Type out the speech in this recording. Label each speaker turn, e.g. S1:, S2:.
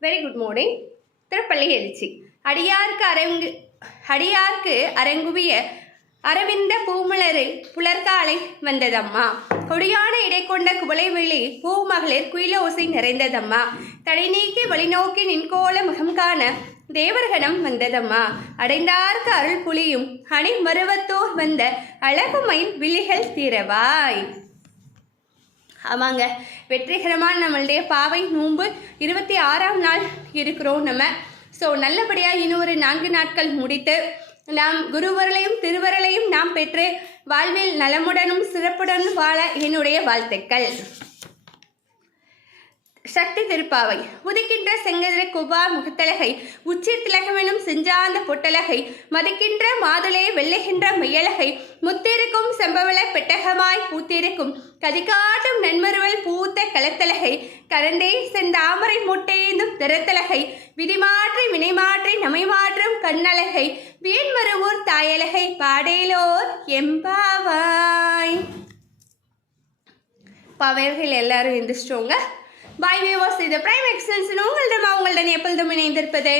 S1: Very good morning திருப்பள்ளி எழுச்சி. அடியார்க்கு அரங்கு அடியார்க்கு அரங்குவிய அரவிந்த பூமலரில் புலர்காலை வந்ததம்மா. கொடியான இடை கொண்ட குவளைவெளி பூமகளிர் குயிலோசை நிறைந்ததம்மா. தடை நீக்கி வழிநோக்கி நின்கோல முகம் காண தேவர்கணம் வந்ததம்மா. அடைந்தார்க்கு அருள் புலியும் அணி மருவத்தோர் வந்த அழகுமயில் விழிகள் தீரவாய். ஆமாங்க. வெற்றிகரமான நம்மளுடைய பாவை நோன்பு இருபத்தி ஆறாம் நாள் இருக்கிறோம் நம்ம. ஸோ நல்லபடியாக இன்னொரு நான்கு நாட்கள் முடித்து நாம் குருவரலையும் திருவரலையும் நாம் பெற்று வாழ்வில் நலமுடனும் சிறப்புடனும் வாழ என்னுடைய வாழ்த்துக்கள். சக்தி திருப்பாவை. உதிக்கின்ற செங்கதிர குபா முகத்தழகை உச்சி திலகமெனும் செஞ்சாந்த பொட்டலகை மதிக்கின்ற மாதுளை வெள்ளுகின்ற மையழகை முத்திருக்கும் செம்பவள பெட்டகமாய் பூத்திருக்கும் கதிகாட்டும் நன்மருவல் பூத்த கலத்தலகை கரந்தே செந்தாமரை முட்டேந்தும் திறத்தலகை விதிமாற்றி வினைமாற்றி நமை மாற்றும் கண்ணழகை வீண்மருவூர் தாயலகை பாடேலோர் எம்பாவாய். பவையர்கள் எல்லாரும் எந்திரிச்சிட்டோங்க. பாய் வியூவர்ஸ் இது பிரைம் எக்ஸலன்ஸ் உங்களிடம் உங்களிடம் எப்பொழுதும் இணைந்திருப்பது